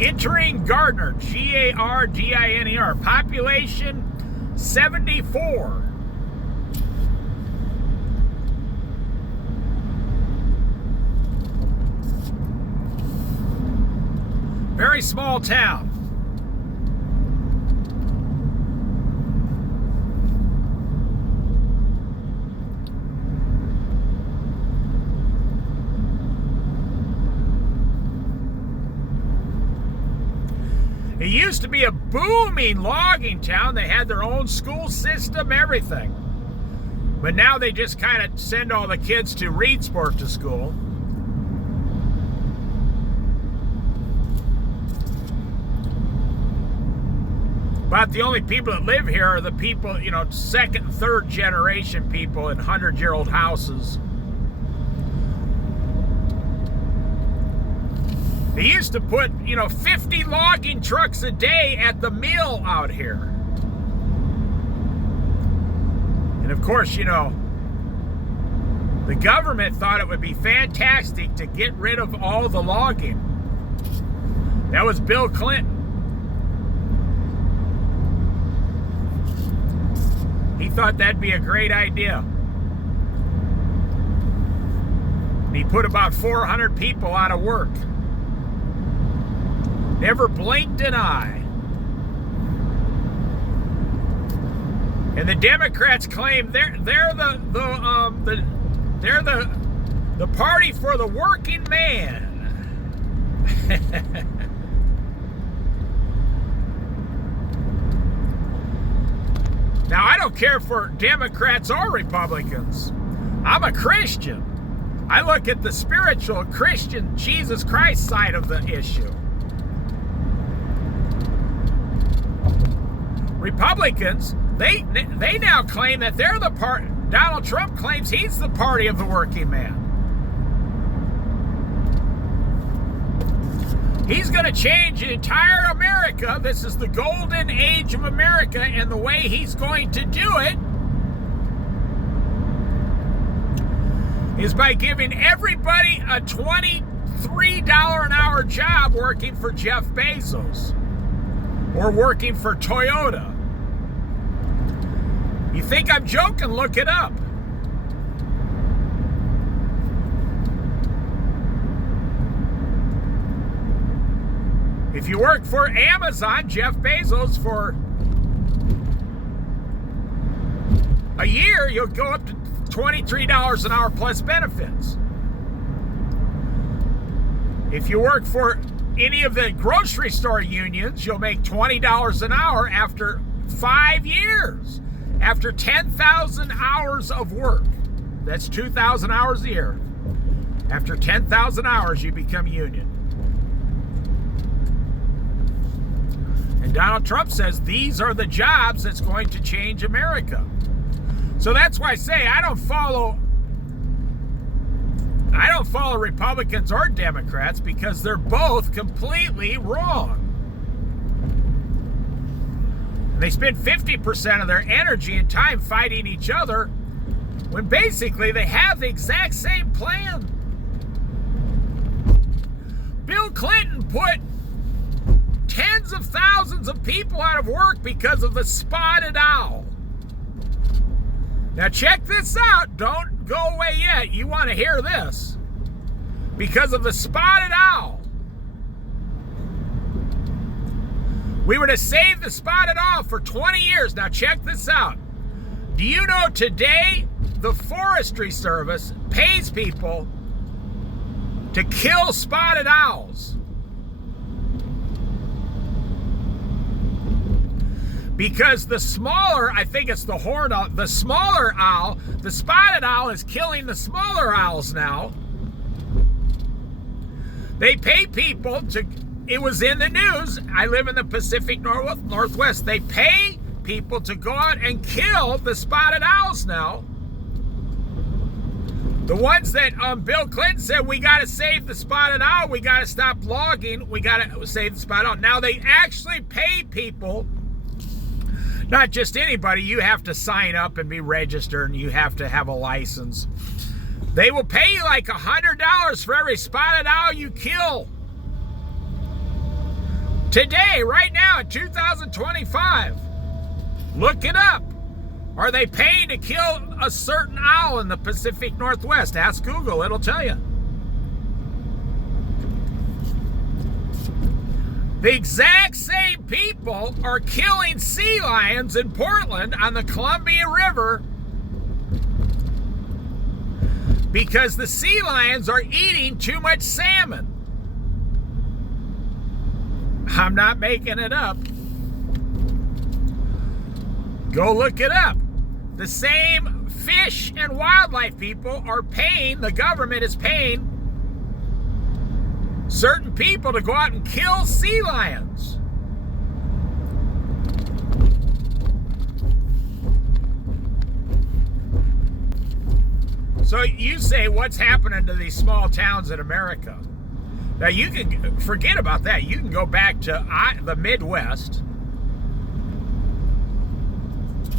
Entering Gardiner, Gardiner. Population 74. Very small town. It used to be a booming logging town. They had their own school system, everything. But now they just kind of send all the kids to Reedsport to school. But the only people that live here are the people, you know, second and third generation people in 100-year-old houses. They used to put, 50 logging trucks a day at the mill out here. And of course, the government thought it would be fantastic to get rid of all the logging. That was Bill Clinton. He thought that'd be a great idea. And he put about 400 people out of work. Never blinked an eye. And the Democrats claim they're the party for the working man. Now, I don't care for Democrats or Republicans. I'm a Christian. I look at the spiritual Christian Jesus Christ side of the issue. Republicans, they now claim that they're the part. Donald Trump claims he's the party of the working man. He's going to change entire America. This is the golden age of America, and the way he's going to do it is by giving everybody a $23 an hour job working for Jeff Bezos or working for Toyota. You think I'm joking? Look it up. If you work for Amazon, Jeff Bezos, for a year, you'll go up to $23 an hour plus benefits. If you work for any of the grocery store unions, you'll make $20 an hour after 5 years, after 10,000 hours of work. That's 2,000 hours a year. After 10,000 hours, you become union. And Donald Trump says these are the jobs that's going to change America. So that's why I say I don't follow Republicans or Democrats, because they're both completely wrong. And they spend 50% of their energy and time fighting each other when basically they have the exact same plan. Bill Clinton put tens of thousands of people out of work because of the spotted owl. Now check this out. Don't go away yet. You want to hear this. Because of the spotted owl. We were to save the spotted owl for 20 years. Now check this out. Do you know today the Forestry Service pays people to kill spotted owls? Because the smaller, I think it's the horned owl, the smaller owl, the spotted owl is killing the smaller owls now. They pay people to, it was in the news, I live in the Pacific Northwest, they pay people to go out and kill the spotted owls now. The ones that Bill Clinton said, we got to save the spotted owl, we got to stop logging, we got to save the spotted owl. Now they actually pay people. Not just anybody, you have to sign up and be registered, and you have to have a license. They will pay you like $100 for every spotted owl you kill. Today, right now in 2025, look it up. Are they paying to kill a certain owl in the Pacific Northwest? Ask Google, it'll tell you. The exact same people are killing sea lions in Portland on the Columbia River because the sea lions are eating too much salmon. I'm not making it up. Go look it up. The same fish and wildlife people are paying, the government is paying certain people to go out and kill sea lions. So you say, what's happening to these small towns in America? Now you can forget about that. You can go back to the Midwest,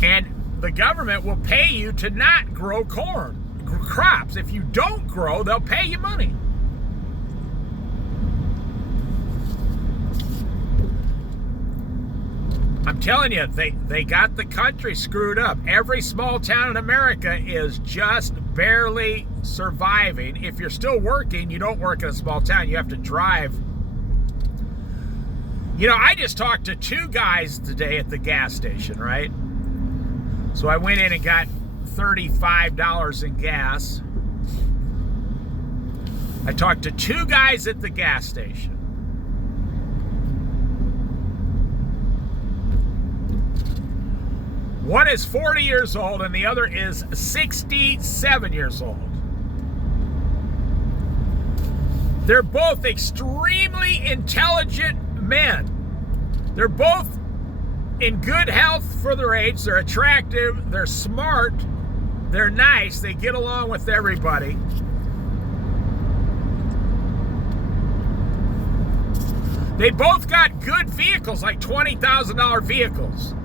and the government will pay you to not grow crops. If you don't grow, they'll pay you money. I'm telling you, they got the country screwed up. Every small town in America is just barely surviving. If you're still working, you don't work in a small town. You have to drive. You know, I just talked to two guys today at the gas station, right? So I went in and got $35 in gas. I talked to two guys at the gas station. One is 40 years old and the other is 67 years old. They're both extremely intelligent men. They're both in good health for their age. They're attractive, they're smart, they're nice, they get along with everybody. They both got good vehicles, like $20,000 vehicles.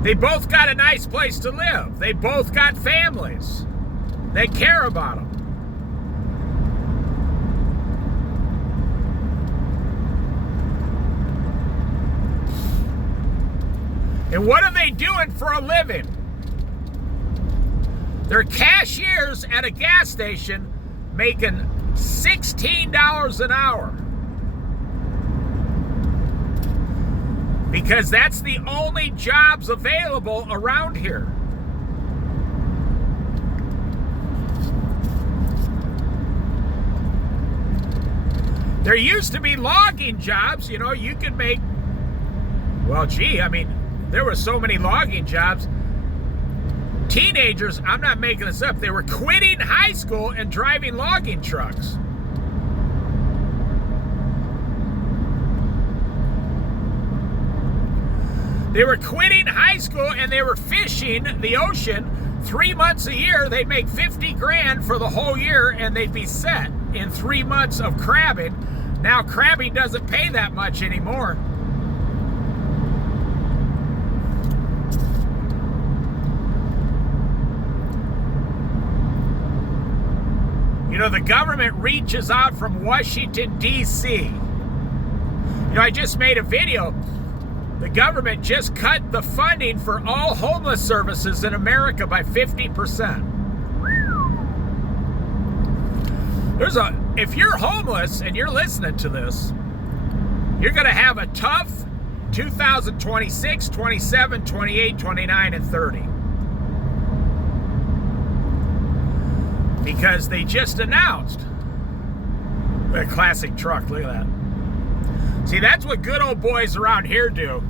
They both got a nice place to live. They both got families. They care about them. And what are they doing for a living? They're cashiers at a gas station making $16 an hour. Because that's the only jobs available around here. There used to be logging jobs, you know, you could make, well, gee, I mean, there were so many logging jobs. Teenagers, I'm not making this up, they were quitting high school and driving logging trucks. They were quitting high school and they were fishing the ocean 3 months a year. They'd make 50 grand for the whole year and they'd be set in 3 months of crabbing. Now crabbing doesn't pay that much anymore. You know, the government reaches out from Washington, D.C. You know, I just made a video. The government just cut the funding for all homeless services in America by 50%. If you're homeless and you're listening to this, you're going to have a tough 2026, 27, 28, 29, and 30. Because they just announced a classic truck. Look at that. See, that's what good old boys around here do.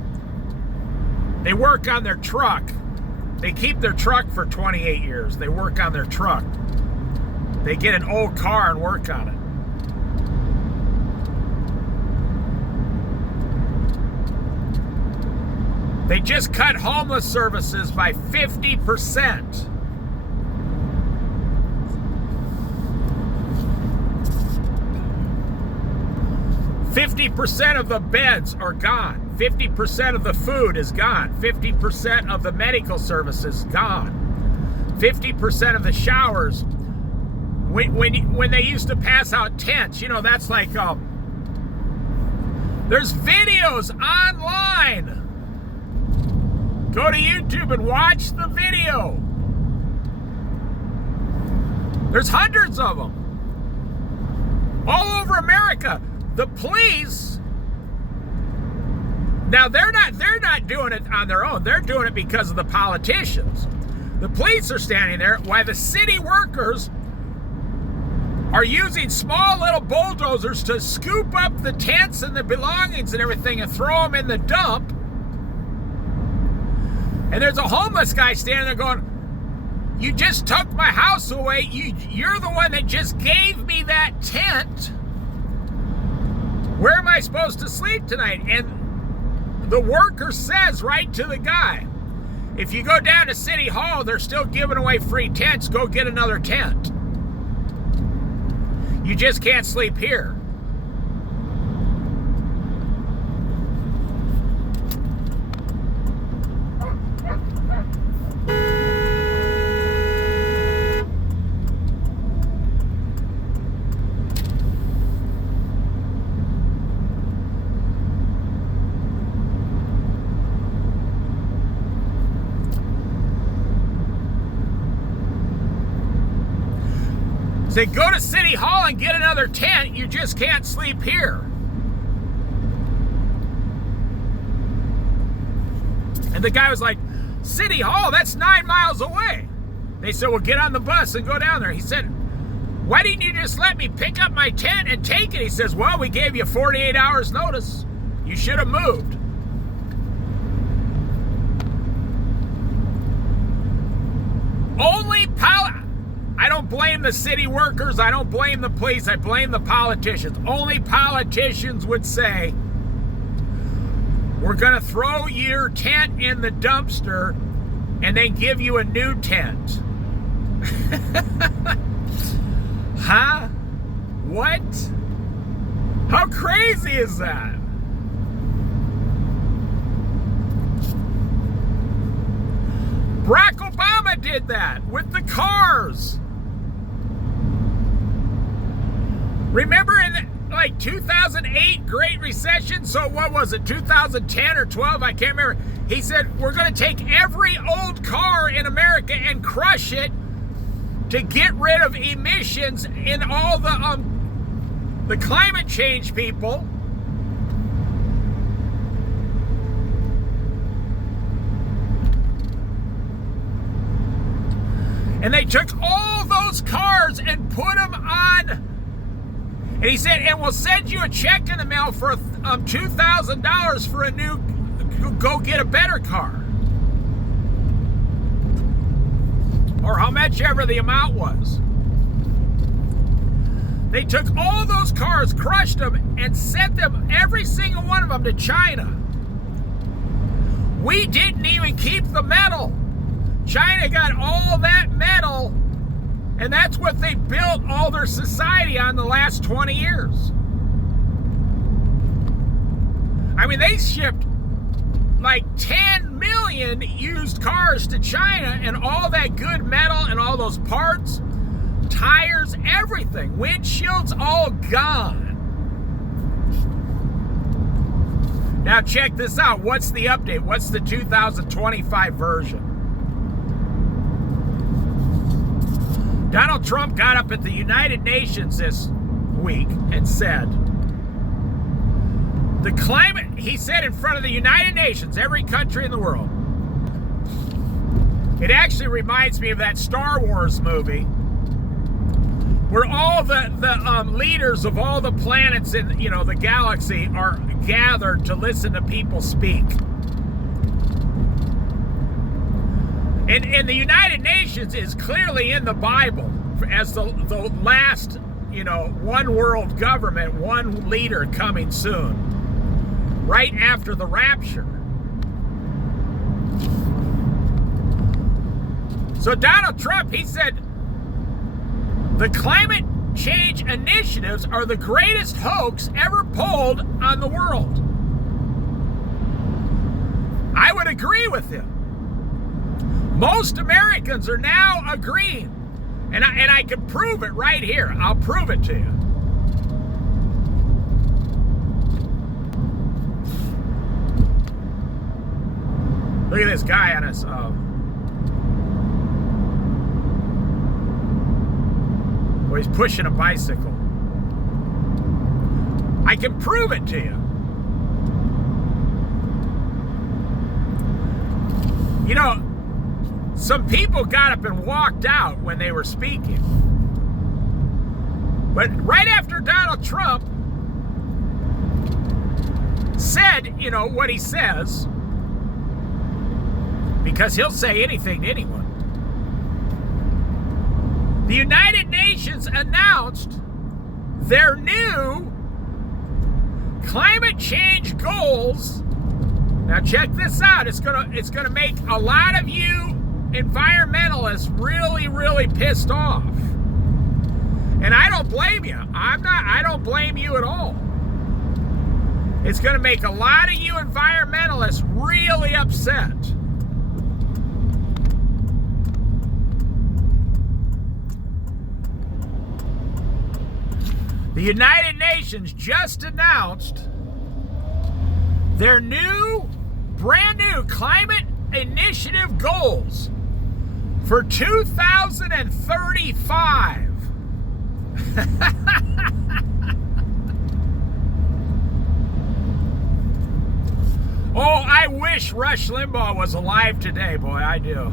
They work on their truck. They keep their truck for 28 years. They work on their truck. They get an old car and work on it. They just cut homeless services by 50%. 50% of the beds are gone. 50% of the food is gone. 50% of the medical services gone. 50% of the showers. When they used to pass out tents, you know, that's like There's videos online. Go to YouTube and watch the video. There's hundreds of them. All over America. The police, now they're not doing it on their own. They're doing it because of the politicians. The police are standing there while the city workers are using small little bulldozers to scoop up the tents and the belongings and everything and throw them in the dump. And there's a homeless guy standing there going, "You just took my house away. You're the one that just gave me that tent. Where am I supposed to sleep tonight?" And the worker says right to the guy, "If you go down to City Hall, they're still giving away free tents. Go get another tent. You just can't sleep here." Say, "Go to City Hall and get another tent. You just can't sleep here." And the guy was like, "City Hall, that's 9 miles away." They said, "Well, get on the bus and go down there." He said, "Why didn't you just let me pick up my tent and take it?" He says, "Well, we gave you 48 hours notice. You should have moved." I don't blame the city workers. I don't blame the police. I blame the politicians. Only politicians would say, "We're going to throw your tent in the dumpster and then give you a new tent." Huh? What? How crazy is that? Barack Obama did that with the cars. Remember in like 2008 Great Recession? So what was it, 2010 or 12? I can't remember. He said, "We're going to take every old car in America and crush it to get rid of emissions in all the climate change people." And they took all those cars and put them on. And he said, "And we'll send you a check in the mail for $2,000 for a new, go get a better car." Or how much ever the amount was. They took all those cars, crushed them, and sent them, every single one of them, to China. We didn't even keep the metal. China got all that metal, and that's what they built all their society on the last 20 years. I mean, they shipped like 10 million used cars to China, and all that good metal and all those parts, tires, everything, windshields, all gone. Now check this out. What's the update? What's the 2025 version? Donald Trump got up at the United Nations this week and said, the climate, he said in front of the United Nations, every country in the world. It actually reminds me of that Star Wars movie where all the leaders of all the planets in the galaxy are gathered to listen to people speak. And the United Nations is clearly in the Bible as the last, one world government, one leader coming soon, right after the rapture. So Donald Trump, he said, the climate change initiatives are the greatest hoax ever pulled on the world. I would agree with him. Most Americans are now agreeing, and I can prove it right here. I'll prove it to you. Look at this guy on his well, he's pushing a bicycle. I can prove it to you. You know, some people got up and walked out when they were speaking. But right after Donald Trump said, you know, what he says, because he'll say anything to anyone, the United Nations announced their new climate change goals. Now check this out. It's gonna make a lot of you environmentalists really, really pissed off. And I don't blame you. I don't blame you at all. It's gonna make a lot of you environmentalists really upset. The United Nations just announced their brand new climate initiative goals for 2035. Oh, I wish Rush Limbaugh was alive today, boy, I do.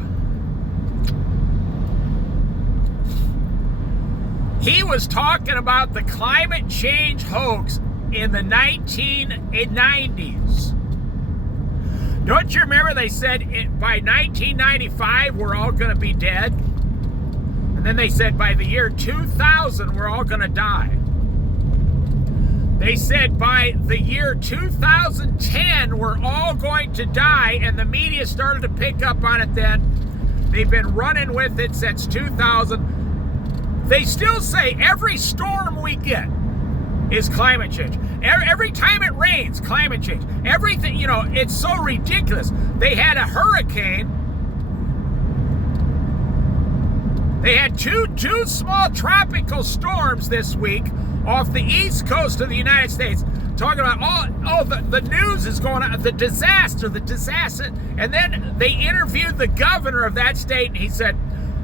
He was talking about the climate change hoax in the 1990s. Don't you remember they said by 1995 we're all going to be dead? And then they said by the year 2000 we're all going to die. They said by the year 2010 we're all going to die, and the media started to pick up on it then. They've been running with it since 2000. They still say every storm we get is climate change. Every time it rains, climate change. Everything, you know, it's so ridiculous. They had a hurricane. They had two small tropical storms this week off the east coast of the United States. Talking about, the news is going on, the disaster. And then they interviewed the governor of that state, and he said,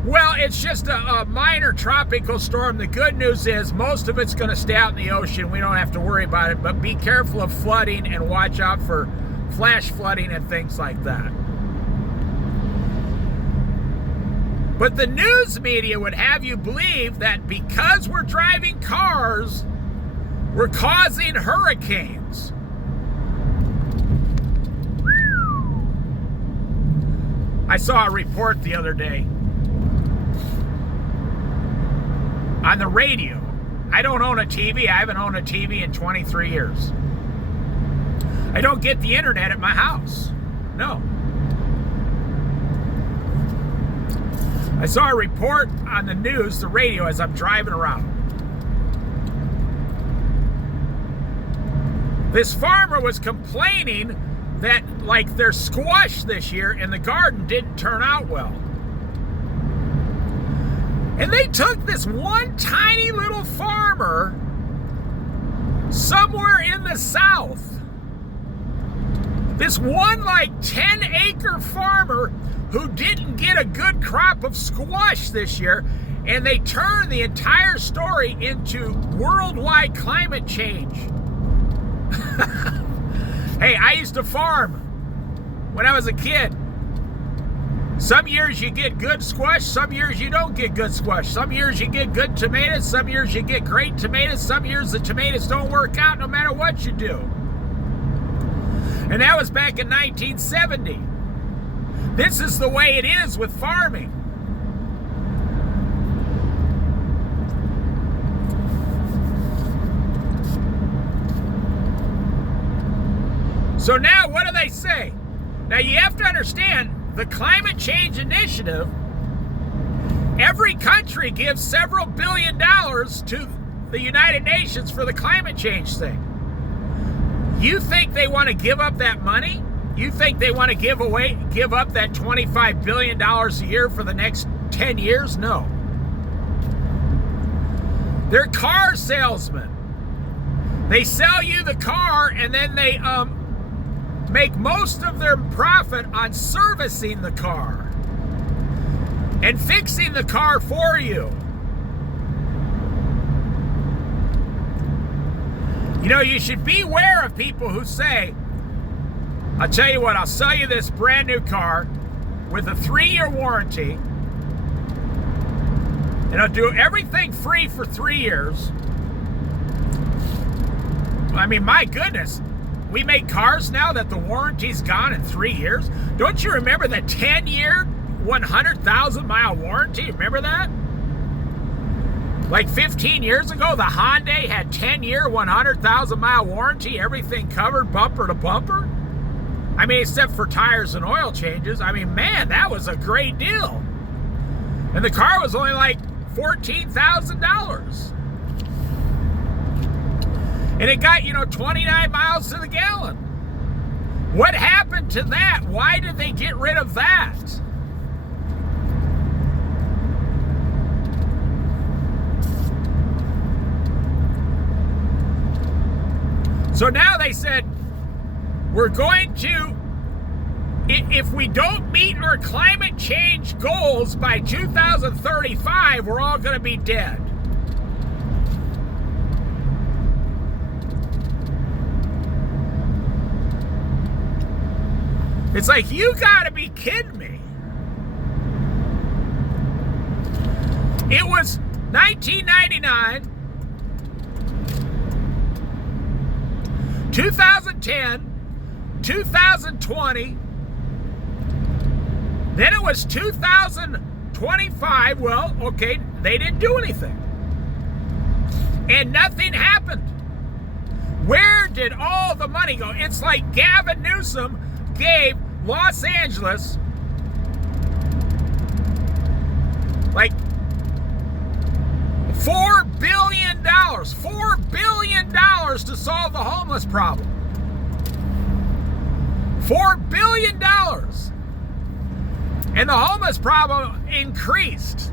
well, it's just a minor tropical storm. The good news is most of it's going to stay out in the ocean. We don't have to worry about it, but be careful of flooding and watch out for flash flooding and things like that. But the news media would have you believe that because we're driving cars, we're causing hurricanes. I saw a report the other day on the radio. I don't own a TV. I haven't owned a TV in 23 years. I don't get the internet at my house. No. I saw a report on the news, the radio, as I'm driving around. This farmer was complaining that, like, their squash this year in the garden didn't turn out well. And they took this one tiny little farmer somewhere in the South. This one, like, 10-acre farmer who didn't get a good crop of squash this year, and they turned the entire story into worldwide climate change. Hey, I used to farm when I was a kid. Some years you get good squash, some years you don't get good squash. Some years you get good tomatoes, some years you get great tomatoes, some years the tomatoes don't work out no matter what you do. And that was back in 1970. This is the way it is with farming. So now what do they say? Now you have to understand, the Climate Change Initiative, every country gives several $1 billion to the United Nations for the climate change thing. You think they want to give up that money? You think they want to give up that $25 billion a year for the next 10 years? No. They're car salesmen. They sell you the car, and then make most of their profit on servicing the car and fixing the car for you. You know, you should beware of people who say, I'll tell you what, I'll sell you this brand new car with a 3-year warranty, and I'll do everything free for 3 years. I mean, my goodness, we make cars now that the warranty's gone in 3 years. Don't you remember the 10-year, 100,000-mile warranty? Remember that? Like 15 years ago, the Hyundai had 10-year, 100,000-mile warranty, everything covered, bumper to bumper. I mean, except for tires and oil changes. I mean, man, that was a great deal. And the car was only like $14,000. And it got, 29 miles to the gallon. What happened to that? Why did they get rid of that? So now they said, we're going to, if we don't meet our climate change goals by 2035, we're all going to be dead. It's like, you got to be kidding me. It was 1999, 2010, 2020, then it was 2025. Well, okay, they didn't do anything. And nothing happened. Where did all the money go? It's like Gavin Newsom gave Los Angeles like $4 billion. $4 billion to solve the homeless problem. $4 billion. And the homeless problem increased.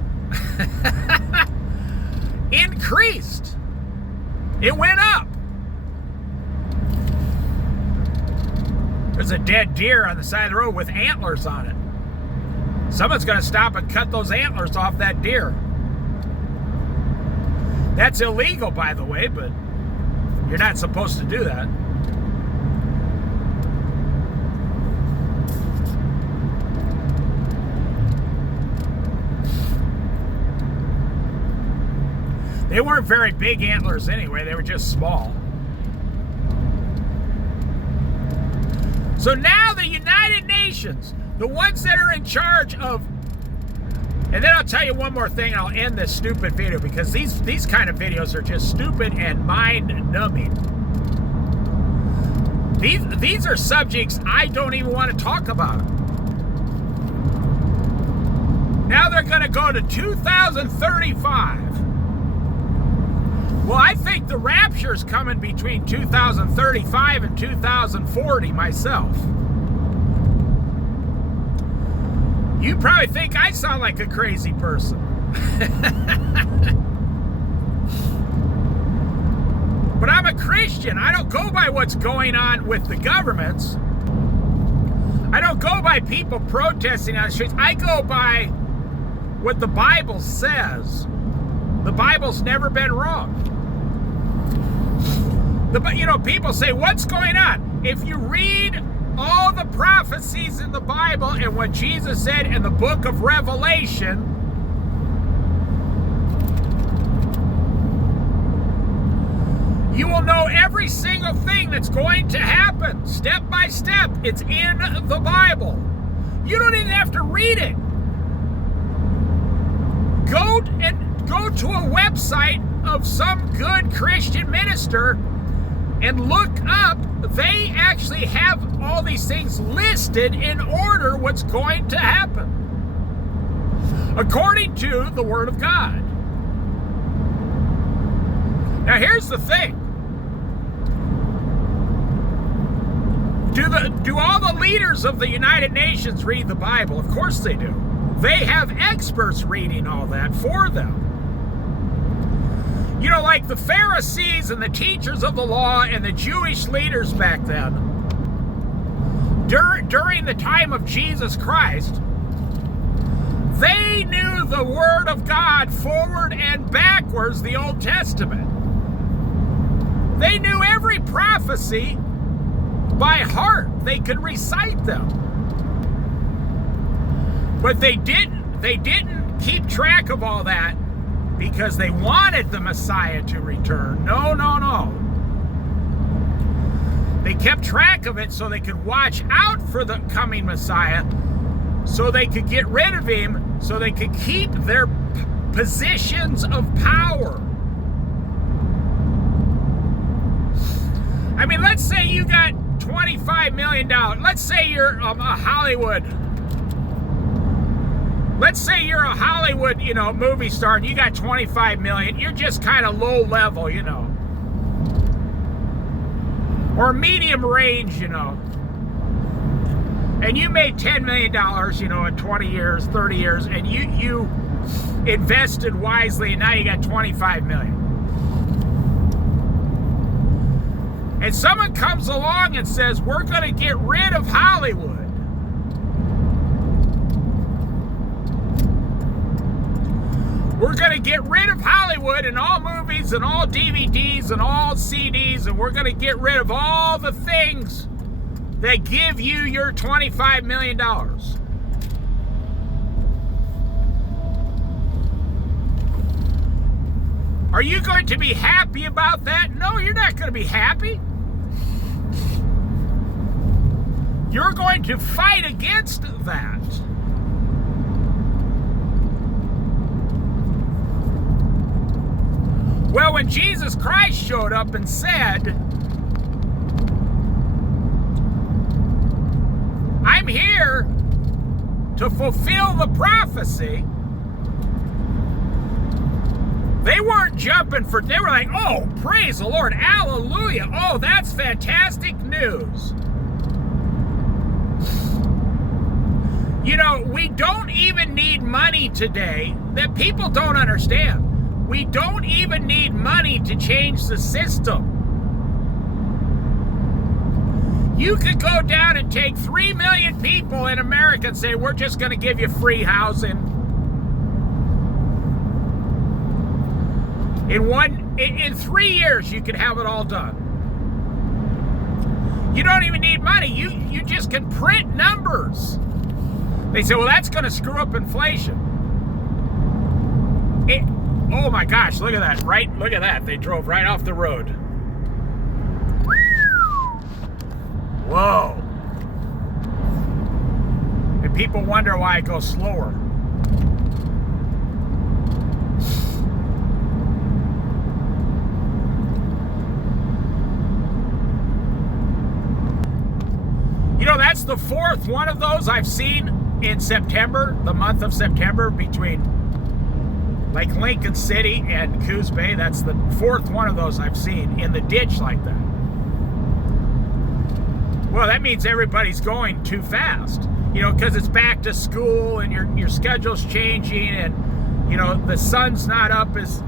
Increased. It went up. There's a dead deer on the side of the road with antlers on it. Someone's going to stop and cut those antlers off that deer. That's illegal, by the way, but you're not supposed to do that. They weren't very big antlers anyway. They were just small. So now the United Nations, the ones that are in charge of, and then I'll tell you one more thing and I'll end this stupid video, because these kind of videos are just stupid and mind-numbing. These are subjects I don't even want to talk about. Now they're going to go to 2035. Well, I think the rapture's coming between 2035 and 2040 myself. You probably think I sound like a crazy person. But I'm a Christian. I don't go by what's going on with the governments. I don't go by people protesting on the streets. I go by what the Bible says. The Bible's never been wrong. People say, what's going on? If you read all the prophecies in the Bible and what Jesus said in the book of Revelation, you will know every single thing that's going to happen, step by step. It's in the Bible. You don't even have to read it. Go to a website of some good Christian minister and look up. They actually have all these things listed in order what's going to happen, according to the Word of God. Now here's the thing. Do all the leaders of the United Nations read the Bible? Of course they do. They have experts reading all that for them. Like the Pharisees and the teachers of the law and the Jewish leaders back then, during the time of Jesus Christ, they knew the Word of God forward and backwards, the Old Testament. They knew every prophecy by heart. They could recite them. But they didn't keep track of all that because they wanted the Messiah to return. No. They kept track of it so they could watch out for the coming Messiah, so they could get rid of him, so they could keep their positions of power. I mean, let's say you got $25 million. Let's say you're a Hollywood. Let's say you're a Hollywood, movie star, and you got $25 million. You're just kind of low level, or medium range, and you made $10 million, in 20 years, 30 years, and you invested wisely, and now you got $25 million. And someone comes along and says, we're going to get rid of Hollywood. We're going to get rid of Hollywood and all movies and all DVDs and all CDs, and we're going to get rid of all the things that give you your $25 million. Are you going to be happy about that? No, you're not going to be happy. You're going to fight against that. Well, when Jesus Christ showed up and said, I'm here to fulfill the prophecy, they weren't jumping for, they were like, oh, praise the Lord, hallelujah, oh, that's fantastic news. We don't even need money today that people don't understand. We don't even need money to change the system. You could go down and take 3 million people in America and say, we're just going to give you free housing. In 3 years, you could have it all done. You don't even need money. You just can print numbers. They say, well, that's going to screw up inflation. Oh my gosh, look at that, right? Look at that. They drove right off the road. Whoa. And people wonder why I go slower. That's the fourth one of those I've seen in September, the month of September, between Lake Lincoln City and Coos Bay. That's the fourth one of those I've seen in the ditch like that. Well, that means everybody's going too fast, because it's back to school and your schedule's changing, and the sun's not up as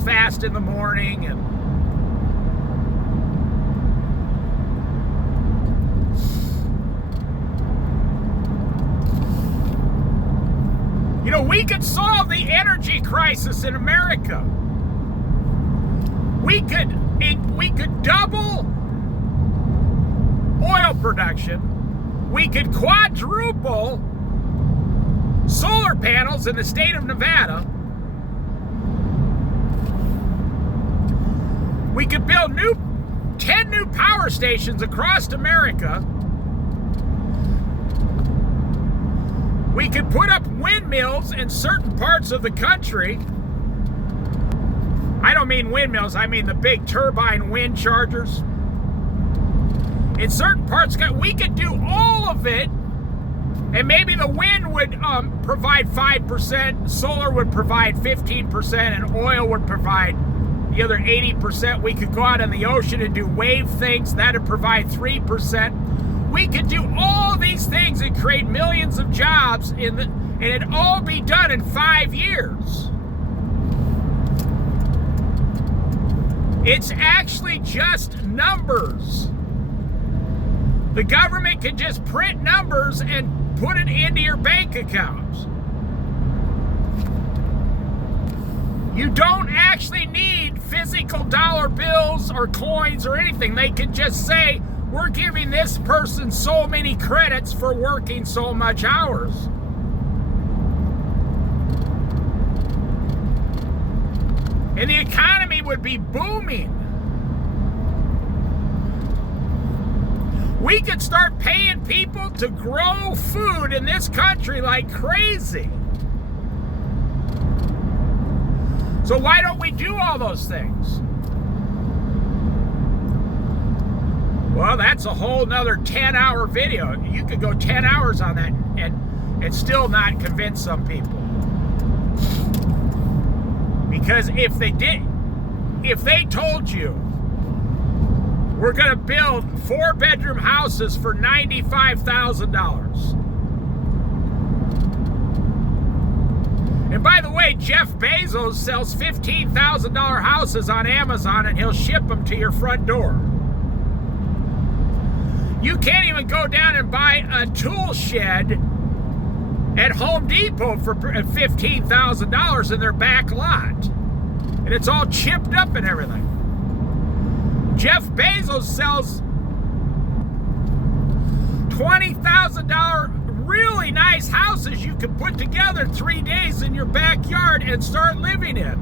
fast in the morning, and we could solve the energy crisis in America. We could double oil production. We could quadruple solar panels in the state of Nevada. We could build 10 new power stations across America. We could put up windmills in certain parts of the country. I don't mean windmills, I mean the big turbine wind chargers. In certain parts, we could do all of it, and maybe the wind would provide 5%, solar would provide 15%, and oil would provide the other 80%. We could go out in the ocean and do wave things, that would provide 3%. We could do all these things and create millions of jobs, and it'd all be done in 5 years. It's actually just numbers. The government can just print numbers and put it into your bank accounts. You don't actually need physical dollar bills or coins or anything. They can just say, we're giving this person so many credits for working so much hours. And the economy would be booming. We could start paying people to grow food in this country like crazy. So why don't we do all those things? Well, that's a whole nother 10-hour video. You could go 10 hours on that and still not convince some people. Because if they told you we're going to build 4-bedroom houses for $95,000. And by the way, Jeff Bezos sells $15,000 houses on Amazon and he'll ship them to your front door. You can't even go down and buy a tool shed at Home Depot for $15,000 in their back lot. And it's all chipped up and everything. Jeff Bezos sells $20,000 really nice houses you can put together in 3 days in your backyard and start living in.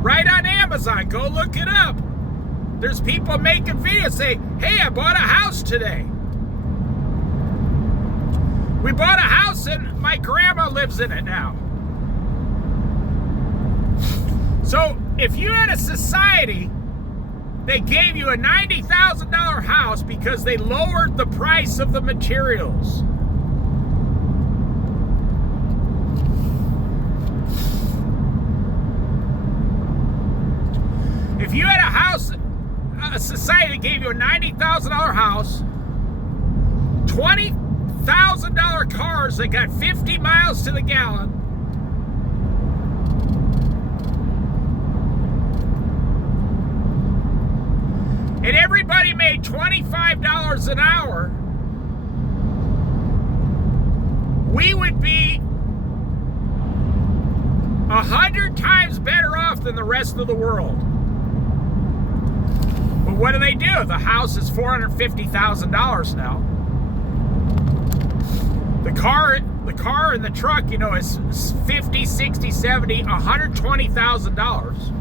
Right on Amazon, go look it up. There's people making videos say, hey, I bought a house today. We bought a house and my grandma lives in it now. So if you had a society that gave you a $90,000 house because they lowered the price of the materials, if you had a society that gave you a $90,000 house, $20,000 cars that got 50 miles to the gallon, and everybody made $25 an hour, we would be 100 times better off than the rest of the world. But what do? The house is $450,000 now. The car and the truck, is $50, $60, $70, $120,000.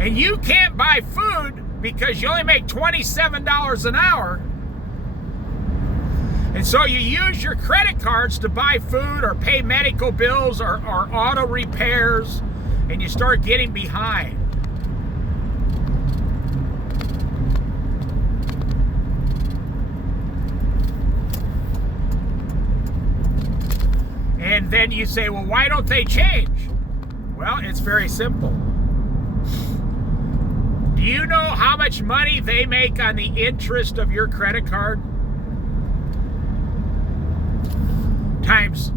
And you can't buy food because you only make $27 an hour. And so you use your credit cards to buy food or pay medical bills or auto repairs, and you start getting behind. And then you say, well, why don't they change? Well, it's very simple. Do you know how much money they make on the interest of your credit card? Times,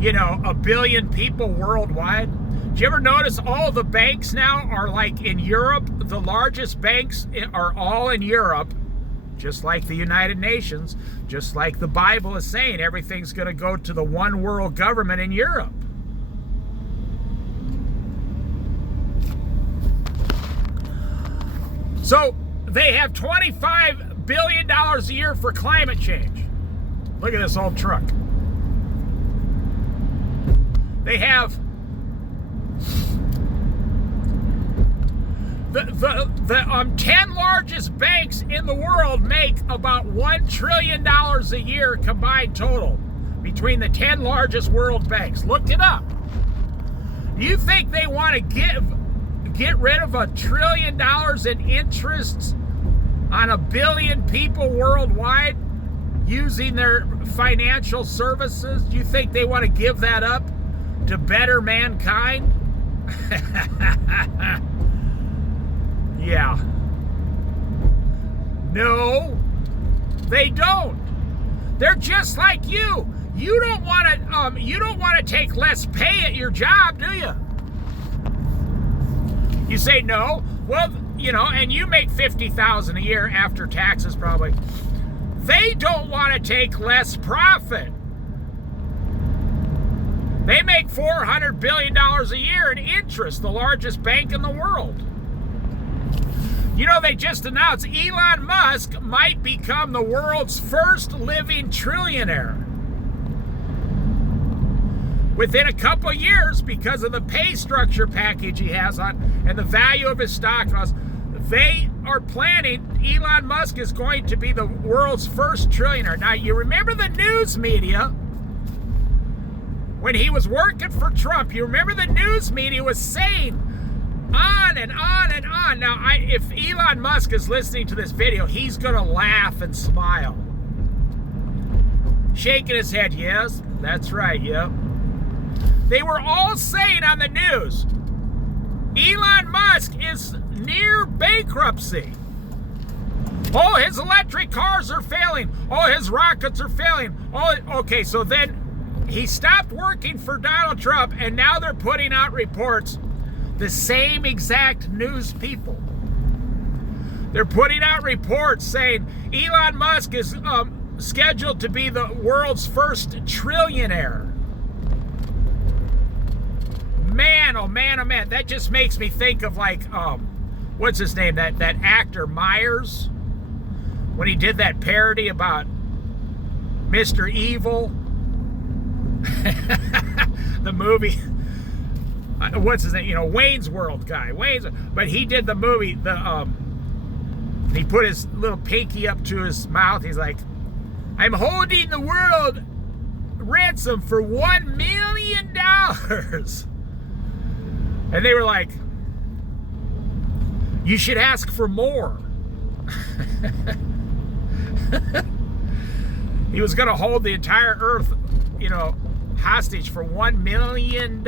1 billion people worldwide. Do you ever notice all the banks now are like in Europe? The largest banks are all in Europe, just like the United Nations, just like the Bible is saying, everything's going to go to the one world government in Europe. So they have $25 billion a year for climate change. Look at this old truck. They have the 10 largest banks in the world make about $1 trillion a year combined total between the 10 largest world banks. Look it up. You think they want to get rid of $1 trillion in interest on 1 billion people worldwide using their financial services? Do you think they want to give that up to better mankind? Yeah. No, they don't. They're just like you. You don't want to take less pay at your job, do you? You say no? Well, you know, and you make $50,000 a year after taxes probably. They don't want to take less profit. They make $400 billion a year in interest, the largest bank in the world. You know, they just announced Elon Musk might become the world's first living trillionaire within a couple years because of the pay structure package he has on and the value of his stock. They are planning Elon Musk is going to be the world's first trillionaire. Now, you remember the news media when he was working for Trump. You remember the news media was saying on and on and on. Now, if Elon Musk is listening to this video, he's going to laugh and smile. Shaking his head, yes, that's right, yep. They were all saying on the news, Elon Musk is near bankruptcy. Oh, his electric cars are failing. Oh, his rockets are failing. Oh, okay, so then he stopped working for Donald Trump, and now they're putting out reports, the same exact news people. They're putting out reports saying Elon Musk is scheduled to be the world's first trillionaire. Man, oh man, oh man. That just makes me think of like, what's his name? That actor Myers, when he did that parody about Mr. Evil. The movie, what's his name? You know, Wayne's World guy. But he did the movie, he put his little pinky up to his mouth. He's like, I'm holding the world ransom for $1 million. And they were like, you should ask for more. He was going to hold the entire earth, you know, hostage for $1 million.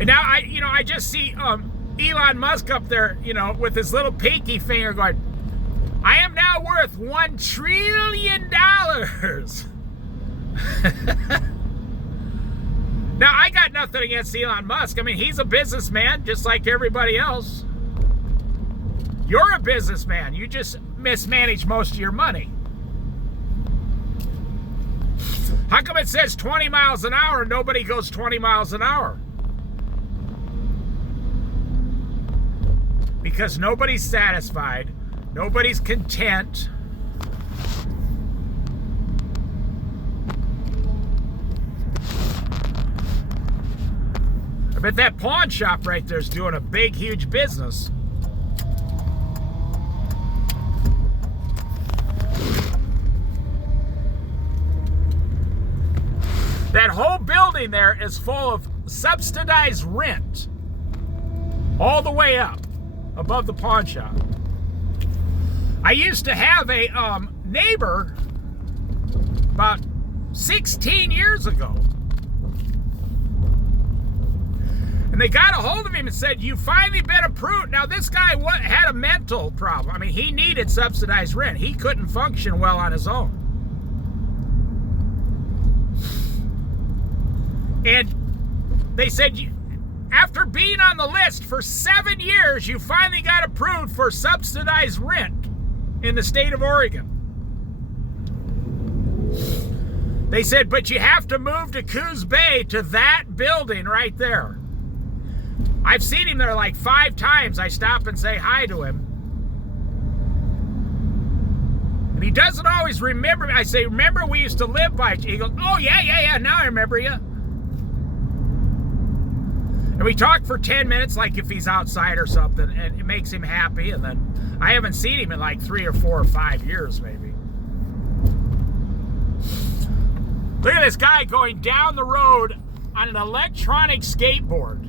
And now I just see Elon Musk up there, you know, with his little pinky finger going, I am now worth $1 trillion. Now, I got nothing against Elon Musk. I mean, he's a businessman just like everybody else. You're a businessman. You just mismanage most of your money. How come it says 20 miles an hour and nobody goes 20 miles an hour? Because nobody's satisfied. Nobody's content. I bet that pawn shop right there is doing a big, huge business. That whole building there is full of subsidized rent. All the way up, above the pawn shop. I used to have a neighbor about 16 years ago. And they got a hold of him and said, you've finally been approved. Now, this guy had a mental problem. I mean, he needed subsidized rent. He couldn't function well on his own. And they said, after being on the list for 7 years, you finally got approved for subsidized rent in the state of Oregon. They said, but you have to move to Coos Bay, to that building right there. I've seen him there like 5 times. I stop and say hi to him. And he doesn't always remember me. I say, remember we used to live by you? He goes, oh, yeah, now I remember you. And we talk for 10 minutes like if he's outside or something, and it makes him happy. And then I haven't seen him in like 3 or 4 or 5 years maybe. Look at this guy going down the road on an electronic skateboard.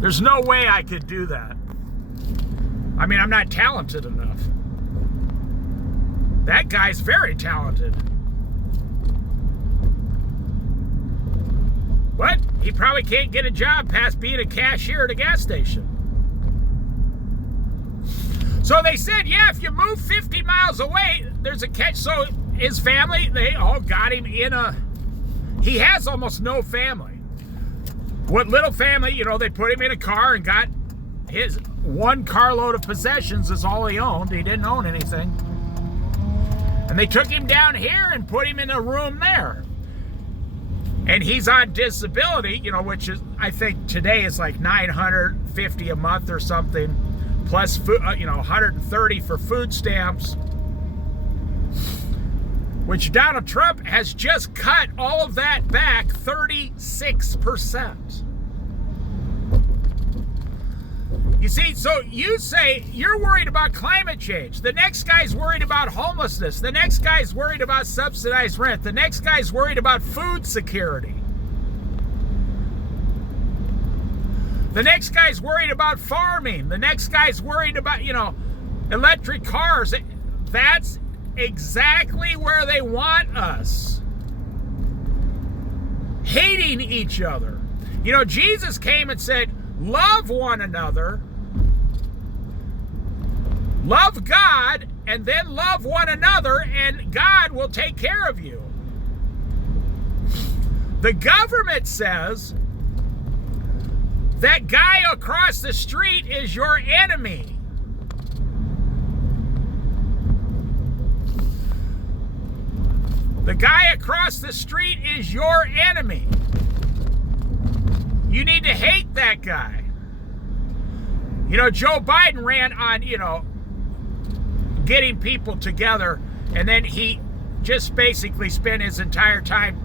There's no way I could do that. I mean, I'm not talented enough. That guy's very talented. What? He probably can't get a job past being a cashier at a gas station. So they said, yeah, if you move 50 miles away, there's a catch. So his family, they all got him in a... He has almost no family. What little family, you know, they put him in a car and got his one carload of possessions is all he owned. He didn't own anything. And they took him down here and put him in a room there. And he's on disability, you know, which is, I think today is like $950 a month or something, plus food, you know, $130 for food stamps, which Donald Trump has just cut all of that back 36%. You see, so you say you're worried about climate change. The next guy's worried about homelessness. The next guy's worried about subsidized rent. The next guy's worried about food security. The next guy's worried about farming. The next guy's worried about, you know, electric cars. That's exactly where they want us. Hating each other. You know, Jesus came and said, love one another, love God, and then love one another, and God will take care of you. The government says that guy across the street is your enemy. The guy across the street is your enemy. You need to hate that guy. You know, Joe Biden ran on, you know, getting people together, and then he just basically spent his entire time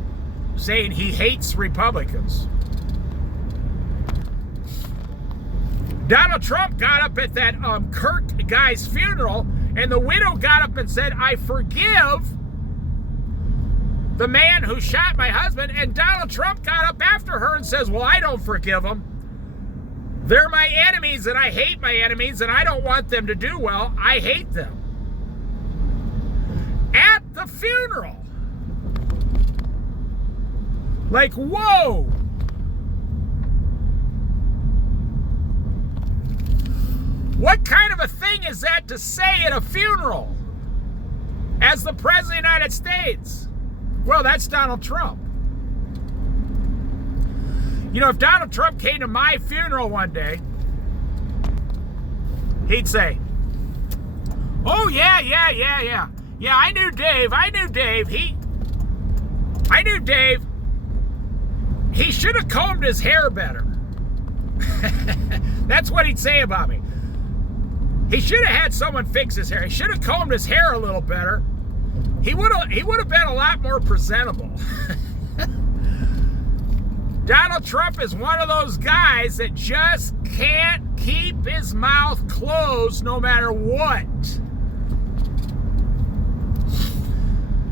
saying he hates Republicans. Donald Trump got up at that Kirk guy's funeral, and the widow got up and said, I forgive the man who shot my husband, and Donald Trump got up after her and says, well, I don't forgive them. They're my enemies, and I hate my enemies, and I don't want them to do well. I hate them. At the funeral. Like, whoa. What kind of a thing is that to say at a funeral as the President of the United States? Well, that's Donald Trump. You know, if Donald Trump came to my funeral one day, he'd say, oh, yeah. Yeah, I knew Dave. He should have combed his hair better. That's what he'd say about me. He should have had someone fix his hair. He should have combed his hair a little better. He would have been a lot more presentable. Donald Trump is one of those guys that just can't keep his mouth closed no matter what.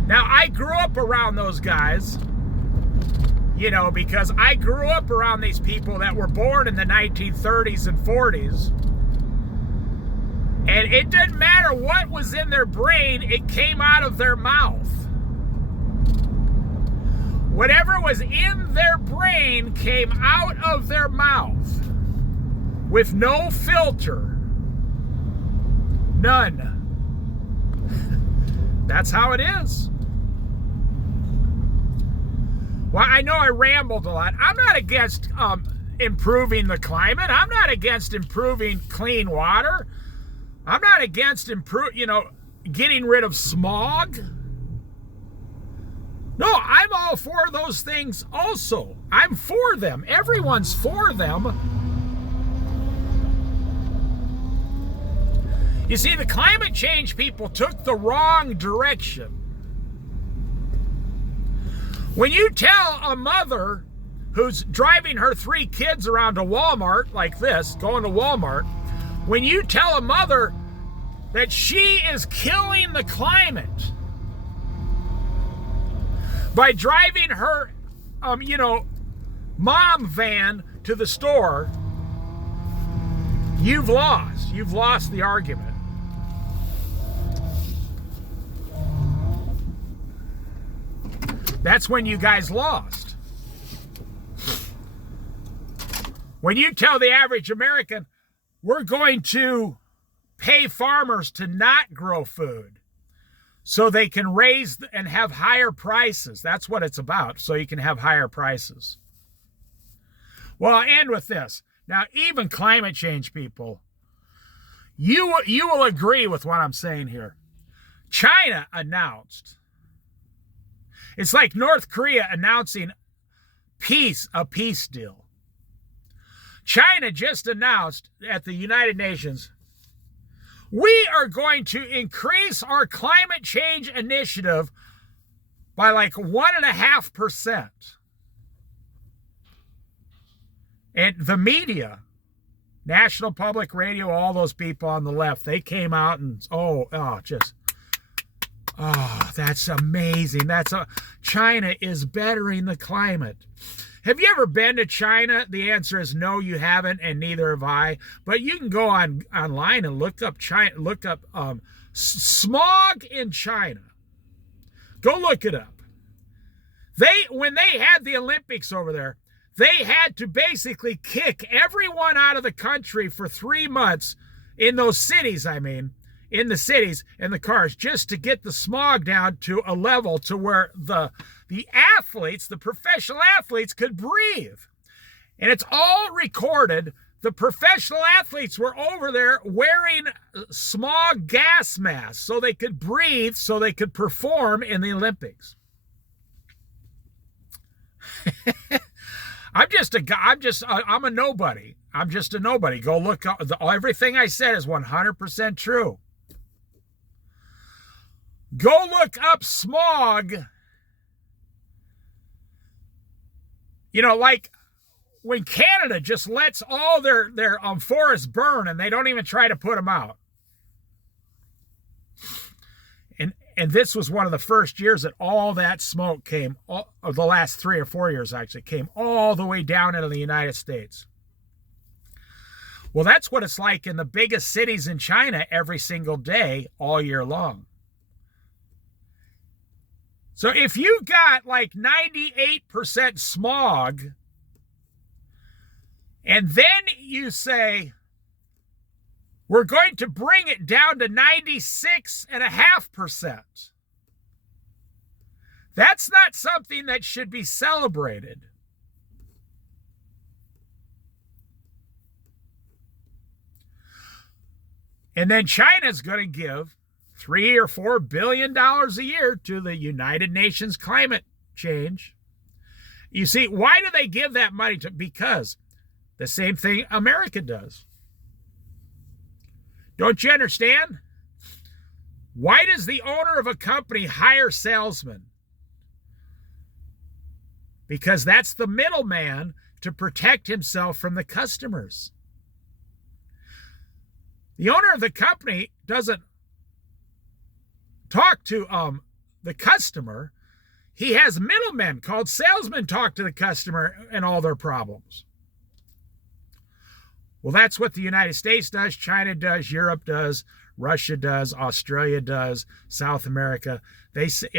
Now, I grew up around those guys, you know, because I grew up around these people that were born in the 1930s and 40s. And it didn't matter what was in their brain, it came out of their mouth. Whatever was in their brain came out of their mouth with no filter. None. That's how it is. Well, I know I rambled a lot. I'm not against improving the climate. I'm not against improving clean water. I'm not against getting rid of smog. No, I'm all for those things also. I'm for them. Everyone's for them. You see, the climate change people took the wrong direction. When you tell a mother who's driving her 3 kids around to Walmart like this, going to Walmart, when you tell a mother that she is killing the climate by driving her, mom van to the store, you've lost. You've lost the argument. That's when you guys lost. When you tell the average American, we're going to pay farmers to not grow food so they can raise and have higher prices. That's what it's about, so you can have higher prices. Well, I'll end with this. Now, even climate change people, you will agree with what I'm saying here. China announced, it's like North Korea announcing a peace deal. China just announced at the United Nations, we are going to increase our climate change initiative by like 1.5%. And the media, National Public Radio, all those people on the left, they came out and, that's amazing. China is bettering the climate. Have you ever been to China? The answer is no, you haven't, and neither have I. But you can go online and look up smog in China. Go look it up. When they had the Olympics over there, they had to basically kick everyone out of the country for 3 months in those cities, in the cities and the cars, just to get the smog down to a level to where the athletes, the professional athletes, could breathe. And it's all recorded. The professional athletes were over there wearing smog gas masks so they could breathe, so they could perform in the Olympics. I'm a nobody. I'm just a nobody. Go look up. Everything I said is 100% true. Go look up smog. Like when Canada just lets all their forests burn and they don't even try to put them out. And this was one of the first years that all that smoke came, the last 3 or 4 years actually, came all the way down into the United States. Well, that's what it's like in the biggest cities in China every single day, all year long. So if you got like 98% smog, and then you say, we're going to bring it down to 96.5%. That's not something that should be celebrated. And then China's going to give $3 or $4 billion a year to the United Nations climate change. You see, why do they give that money to? Because the same thing America does. Don't you understand? Why does the owner of a company hire salesmen? Because that's the middleman to protect himself from the customers. The owner of the company doesn't talk to the customer. He has middlemen called salesmen talk to the customer and all their problems. Well, that's what the United States does, China does, Europe does, Russia does, Australia does, South America.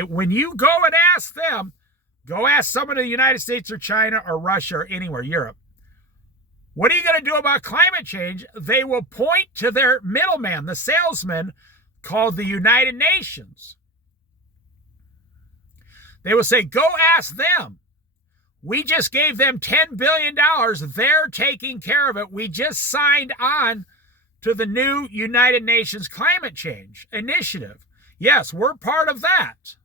When you go and ask them, go ask someone in the United States or China or Russia or anywhere, Europe, what are you going to do about climate change? They will point to their middleman, the salesman, called the United Nations. They will say, go ask them. We just gave them $10 billion. They're taking care of it. We just signed on to the new United Nations Climate Change Initiative. Yes, we're part of that.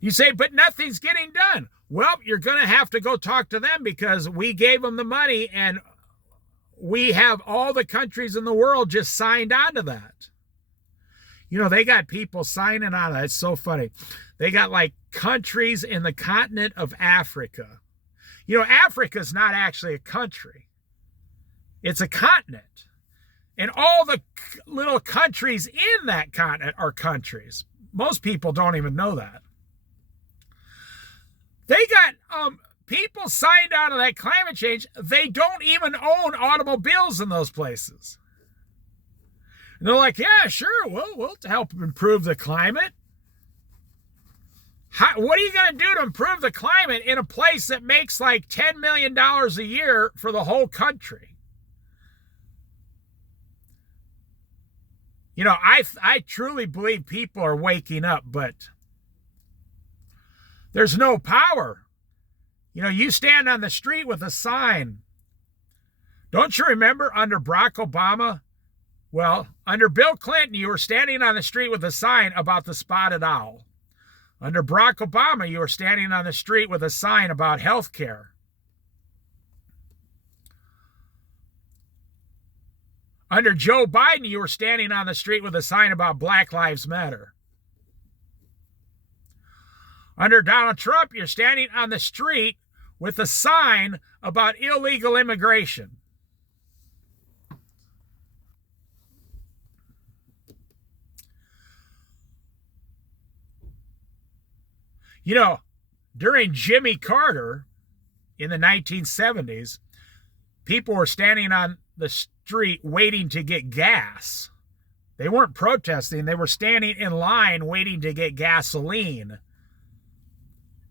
You say, but nothing's getting done. Well, you're going to have to go talk to them because we gave them the money and we have all the countries in the world just signed on to that. They got people signing on. It's so funny. They got like countries in the continent of Africa. Africa's not actually a country. It's a continent. And all the little countries in that continent are countries. Most people don't even know that. They got people signed on to that climate change. They don't even own automobiles in those places. And they're like, yeah, sure, we'll help improve the climate. What are you going to do to improve the climate in a place that makes like $10 million a year for the whole country? I truly believe people are waking up, but there's no power. You know, you stand on the street with a sign. Don't you remember under Barack Obama? Well, under Bill Clinton, you were standing on the street with a sign about the spotted owl. Under Barack Obama, you were standing on the street with a sign about health care. Under Joe Biden, you were standing on the street with a sign about Black Lives Matter. Under Donald Trump, you're standing on the street with a sign about illegal immigration. You know, during Jimmy Carter in the 1970s, people were standing on the street waiting to get gas. They weren't protesting. They were standing in line waiting to get gasoline.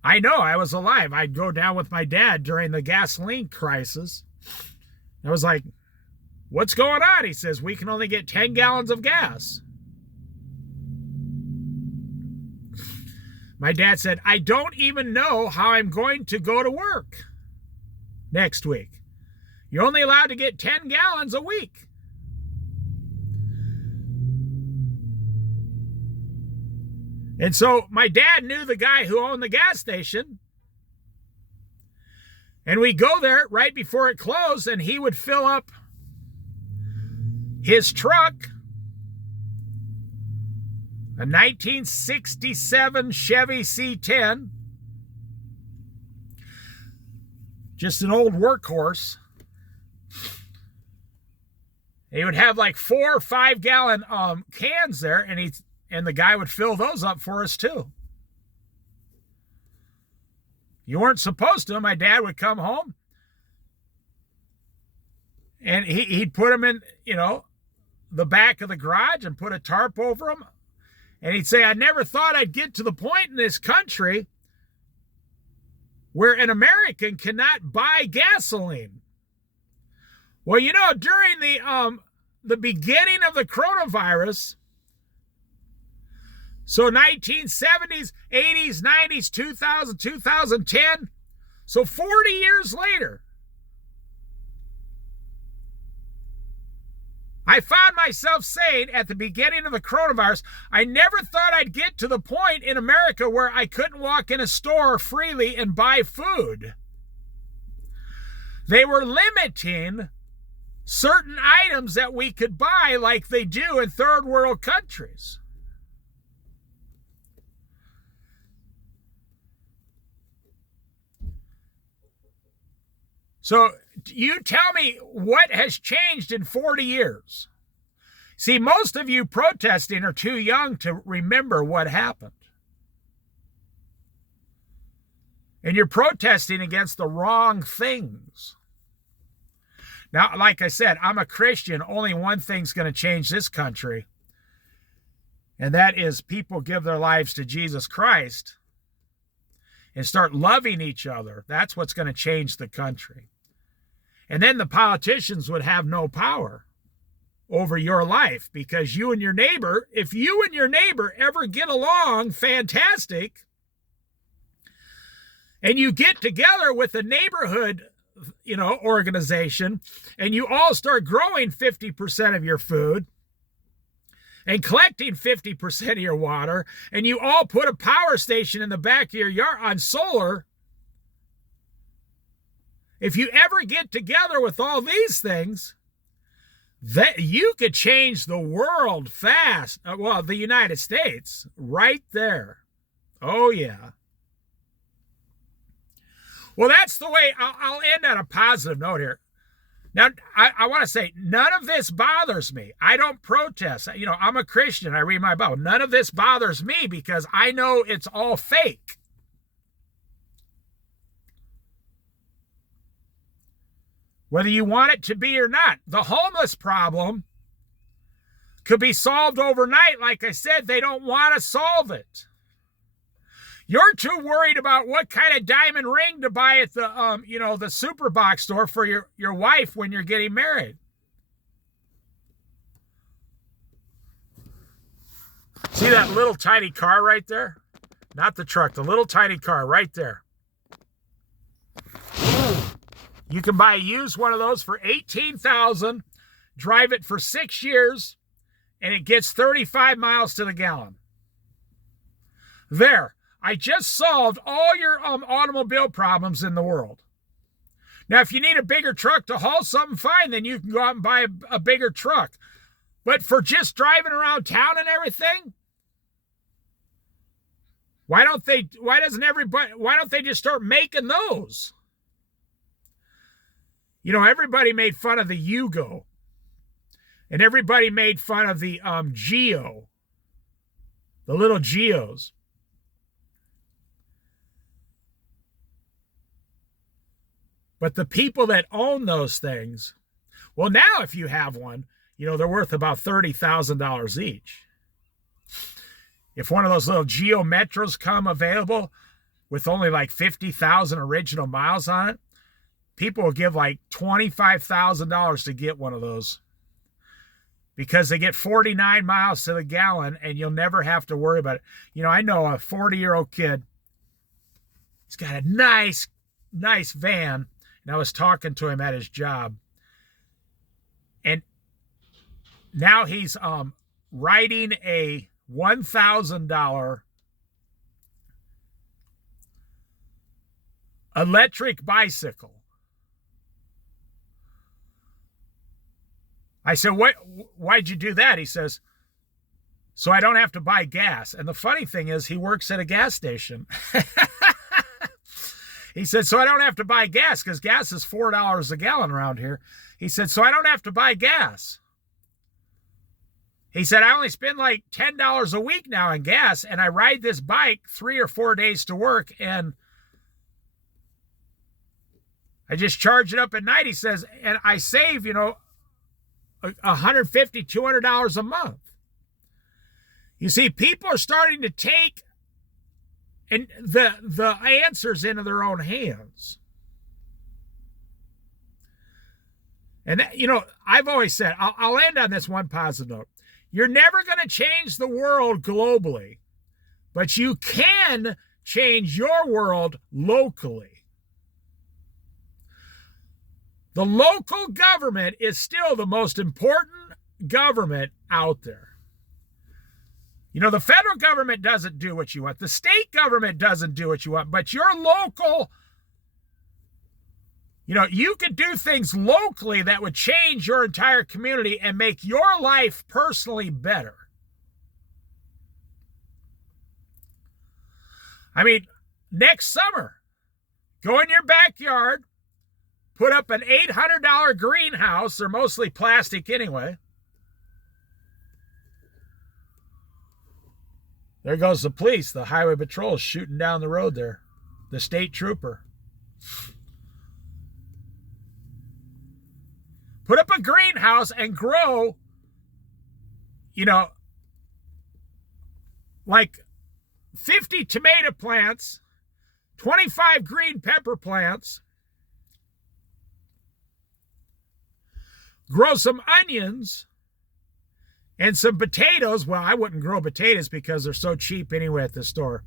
I know, I was alive. I'd go down with my dad during the gasoline crisis. I was like, what's going on? He says, we can only get 10 gallons of gas. My dad said, I don't even know how I'm going to go to work next week. You're only allowed to get 10 gallons a week. And so my dad knew the guy who owned the gas station. And we'd go there right before it closed, and he would fill up his truck, a 1967 Chevy C10, just an old workhorse. He would have like 4 or 5 gallon cans there, and the guy would fill those up for us too. You weren't supposed to. My dad would come home, and he'd put them in, you know, the back of the garage and put a tarp over them. And he'd say, I never thought I'd get to the point in this country where an American cannot buy gasoline. Well, you know, during the beginning of the coronavirus, so 1970s, 80s, 90s, 2000, 2010, so 40 years later, I found myself saying at the beginning of the coronavirus, I never thought I'd get to the point in America where I couldn't walk in a store freely and buy food. They were limiting certain items that we could buy like they do in third world countries. So you tell me what has changed in 40 years. See, most of you protesting are too young to remember what happened. And you're protesting against the wrong things. Now, like I said, I'm a Christian. Only one thing's going to change this country. And that is people give their lives to Jesus Christ and start loving each other. That's what's going to change the country. And then the politicians would have no power over your life, because you and your neighbor, if you and your neighbor ever get along fantastic, and you get together with a neighborhood, you know, organization, and you all start growing 50% of your food and collecting 50% of your water, and you all put a power station in the back of your yard on solar, if you ever get together with all these things, that you could change the world fast. Well, the United States, right there. Oh, yeah. Well, that's the way. I'll end on a positive note here. Now, I want to say, none of this bothers me. I don't protest. You know, I'm a Christian. I read my Bible. None of this bothers me because I know it's all fake. Whether you want it to be or not. The homeless problem could be solved overnight. Like I said, they don't want to solve it. You're too worried about what kind of diamond ring to buy at the, the super box store for your wife when you're getting married. See that little tiny car right there? Not the truck, the little tiny car right there. You can buy a used one of those for $18,000, drive it for 6 years, and it gets 35 miles to the gallon. There, I just solved all your automobile problems in the world. Now, if you need a bigger truck to haul something, fine, then you can go out and buy a bigger truck. But for just driving around town and everything, why don't they just start making those? You know, everybody made fun of the Yugo. And everybody made fun of the Geo. The little Geos. But the people that own those things, well, now if you have one, you know, they're worth about $30,000 each. If one of those little Geo Metros come available with only like 50,000 original miles on it, people will give like $25,000 to get one of those. Because they get 49 miles to the gallon and you'll never have to worry about it. You know, I know a 40-year-old kid. He's got a nice van. And I was talking to him at his job. And now he's riding a $1,000 electric bicycle. I said, why'd you do that? He says, so I don't have to buy gas. And the funny thing is, he works at a gas station. He said, so I don't have to buy gas because gas is $4 a gallon around here. He said, so I don't have to buy gas. He said, I only spend like $10 a week now on gas, and I ride this bike 3 or 4 days to work, and I just charge it up at night. He says, and I save, you know, $150, $200 a month. You see, people are starting to take and the answers into their own hands. And, you know, I've always said, I'll end on this one positive note. You're never going to change the world globally, but you can change your world locally. The local government is still the most important government out there. You know, the federal government doesn't do what you want. The state government doesn't do what you want. But your local, you know, you could do things locally that would change your entire community and make your life personally better. I mean, next summer, go in your backyard, put up an $800 greenhouse. They're mostly plastic anyway. There goes the police, the highway patrol shooting down the road there. The state trooper. Put up a greenhouse and grow, you know, like 50 tomato plants, 25 green pepper plants. Grow some onions. And some potatoes. Well, I wouldn't grow potatoes because they're so cheap anyway at the store.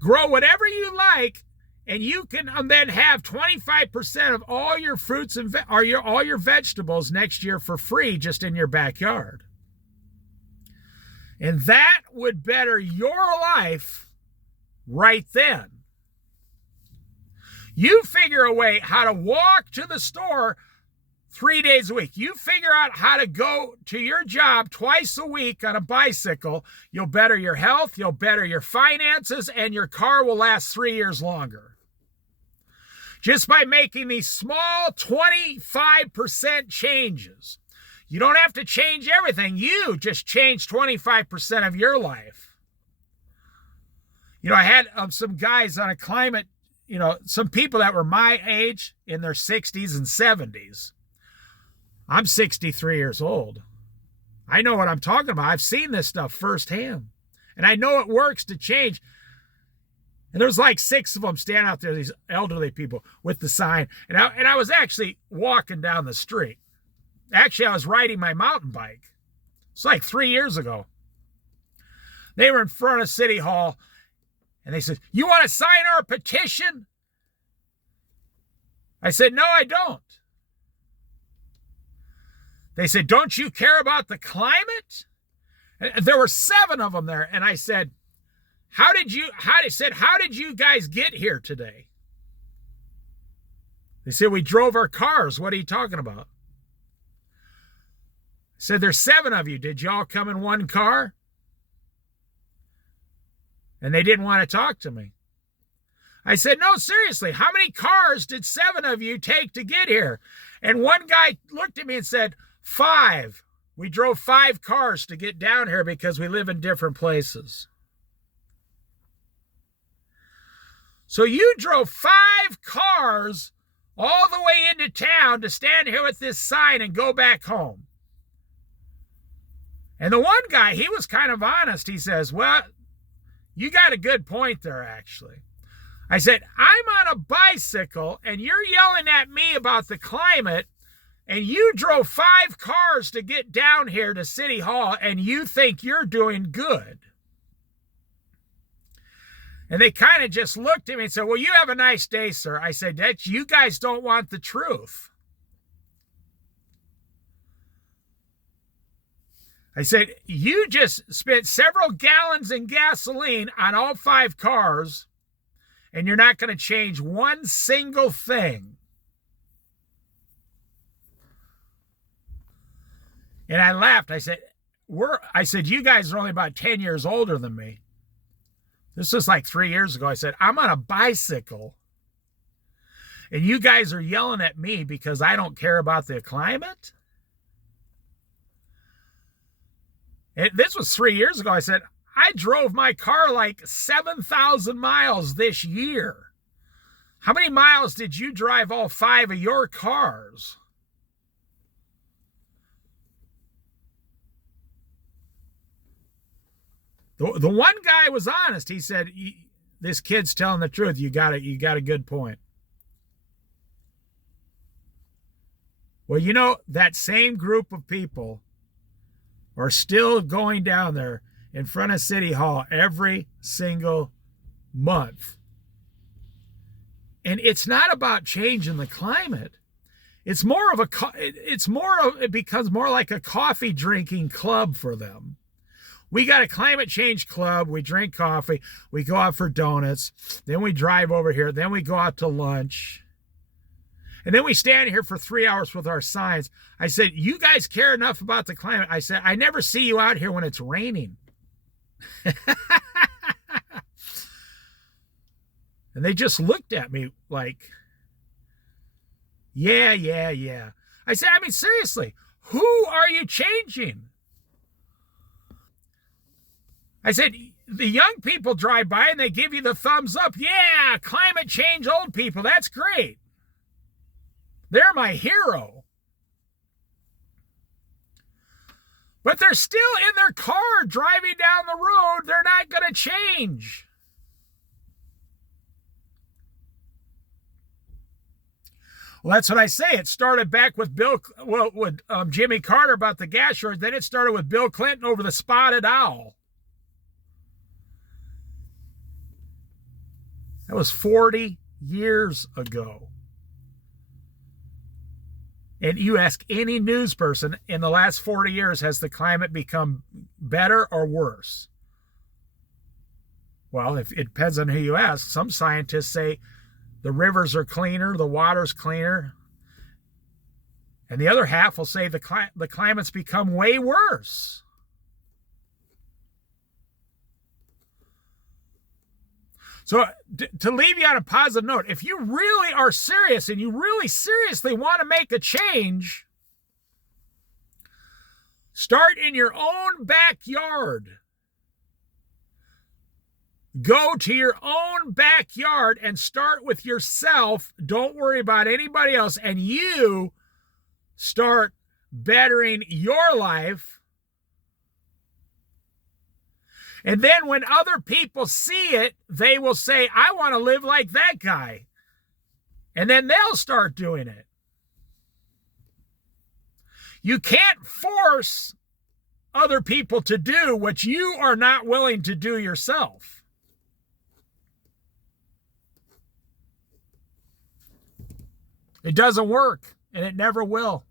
Grow whatever you like, and you can then have 25% of all your fruits and all your vegetables next year for free just in your backyard. And that would better your life right then. You figure a way how to walk to the store 3 days a week. You figure out how to go to your job twice a week on a bicycle. You'll better your health, you'll better your finances, and your car will last 3 years longer. Just by making these small 25% changes. You don't have to change everything. You just change 25% of your life. You know, I had some guys on a climate, you know, some people that were my age in their 60s and 70s. I'm 63 years old. I know what I'm talking about. I've seen this stuff firsthand. And I know it works to change. And there's like 6 of them standing out there, these elderly people with the sign. And I was actually walking down the street. Actually, I was riding my mountain bike. It's like 3 years ago. They were in front of City Hall. And they said, you want to sign our petition? I said, no, I don't. They said, don't you care about the climate? And there were 7 of them there. And I said, how did you guys get here today? They said, we drove our cars. What are you talking about? I said, there's 7 of you. Did y'all come in one car? And they didn't want to talk to me. I said, no, seriously, how many cars did 7 of you take to get here? And one guy looked at me and said, 5. We drove 5 cars to get down here because we live in different places. So you drove 5 cars all the way into town to stand here with this sign and go back home. And the one guy, he was kind of honest. He says, well, you got a good point there, actually. I said, I'm on a bicycle and you're yelling at me about the climate, and you drove 5 cars to get down here to City Hall and you think you're doing good. And they kind of just looked at me and said, well, you have a nice day, sir. I said, you guys don't want the truth. I said, you just spent several gallons in gasoline on all 5 cars, and you're not going to change one single thing. And I laughed. I said, you guys are only about 10 years older than me. This was like 3 years ago. I said, I'm on a bicycle, and you guys are yelling at me because I don't care about the climate? And this was 3 years ago. I said, I drove my car like 7,000 miles this year. How many miles did you drive all 5 of your cars? The one guy was honest. He said, this kid's telling the truth. You got a good point. Well, you know, that same group of people are still going down there in front of City Hall every single month. And it's not about changing the climate. It becomes more like a coffee drinking club for them. We got a climate change club. We drink coffee. We go out for donuts. Then we drive over here. Then we go out to lunch. And then we stand here for 3 hours with our signs. I said, you guys care enough about the climate. I said, I never see you out here when it's raining. And they just looked at me like, yeah. I said, I mean, seriously, who are you changing? I said, the young people drive by and they give you the thumbs up. Yeah, climate change old people. That's great. They're my hero. But they're still in their car driving down the road. They're not going to change. Well, that's what I say. It started back with Jimmy Carter about the gas shortage. Then it started with Bill Clinton over the spotted owl. That was 40 years ago. And you ask any news person in the last 40 years, has the climate become better or worse? Well, it depends on who you ask. Some scientists say the rivers are cleaner, the water's cleaner. And the other half will say the climate's become way worse. So to leave you on a positive note, if you really are serious and you really seriously want to make a change, start in your own backyard. Go to your own backyard and start with yourself. Don't worry about anybody else. And you start bettering your life. And then when other people see it, they will say, I want to live like that guy. And then they'll start doing it. You can't force other people to do what you are not willing to do yourself. It doesn't work, and it never will.